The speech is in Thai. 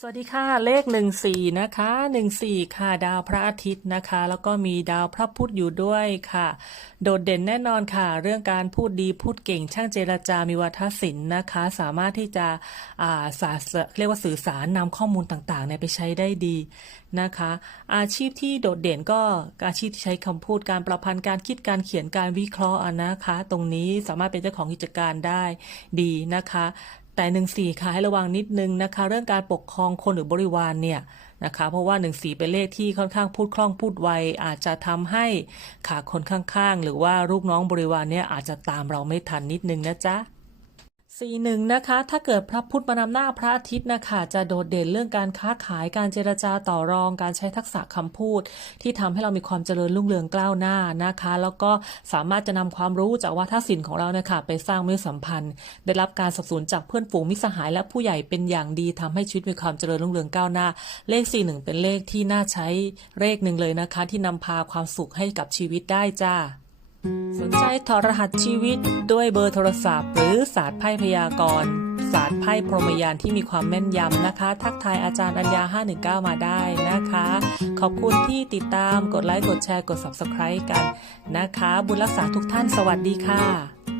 สวัสดีค่ะ เลขหนึ่งสี่นะคะหนึ่งสี่ค่ะ ดาวพระอาทิตย์นะคะ แล้วก็มีดาวพระพุธอยู่ด้วยค่ะ โดดเด่นแน่นอนค่ะ เรื่องการพูดดีพูดเก่ง ช่างเจรจามีวัฒนศิลป์นะคะ สามารถที่จะอ่าสาเรียกว่าสื่อสารนำข้อมูลต่างๆเนี่ยไปใช้ได้ดีนะคะ อาชีพที่โดดเด่นก็อาชีพที่ใช้คำพูดการประพันธ์การคิดการเขียนการวิเคราะห์อะนะคะ ตรงนี้สามารถเป็นเจ้าของกิจการได้ดีนะคะ แต่หนึ่งสี่ค่ะให้ระวังนิดนึงนะคะ เรื่องการปกครองคนหรือบริวารเนี่ยนะคะ เพราะว่าหนึ่งสี่เป็นเลขที่ค่อนข้างพูดคล่องพูดไว อาจจะทำให้ขาคนข้างๆ หรือว่าลูกน้องบริวารเนี่ยอาจจะตามเราไม่ทันนิดนึงนะจ๊ะ สี่หนึ่งนะคะ ถ้าเกิดพระพุทธมานำหน้าพระอาทิตย์นะคะ จะโดดเด่นเรื่องการค้าขายการเจรจาต่อรอง การใช้ทักษะคำพูด ที่ทำให้เรามีความเจริญรุ่งเรืองกล้าวหน้านะคะ แล้วก็สามารถจะนำความรู้จากวัฒนศิลป์ของเราเนี่ยค่ะไปสร้างมิตรสัมพันธ์ ได้รับการสนับสนุนจากเพื่อนฝูงมิตรสหายและผู้ใหญ่เป็นอย่างดีทำให้ชีวิตมีความเจริญรุ่งเรืองก้าวหน้า เลขสี่หนึ่งเป็นเลขที่น่าใช้เลขหนึ่งเลยนะคะ ที่นำพาความสุขให้กับชีวิตได้จ้า สนใจถอดรหัสชีวิตด้วยเบอร์โทรศัพท์ หรือศาสตร์ไพ่พยากรณ์ศาสตร์ไพ่พรหมยานที่มีความแม่นยำนะคะ ทักทายอาจารย์อัญญา 519 มาได้นะคะ ขอบคุณที่ติดตามกดไลค์กดแชร์กด Subscribe กันนะคะ บุญรักษาทุกท่านสวัสดีค่ะ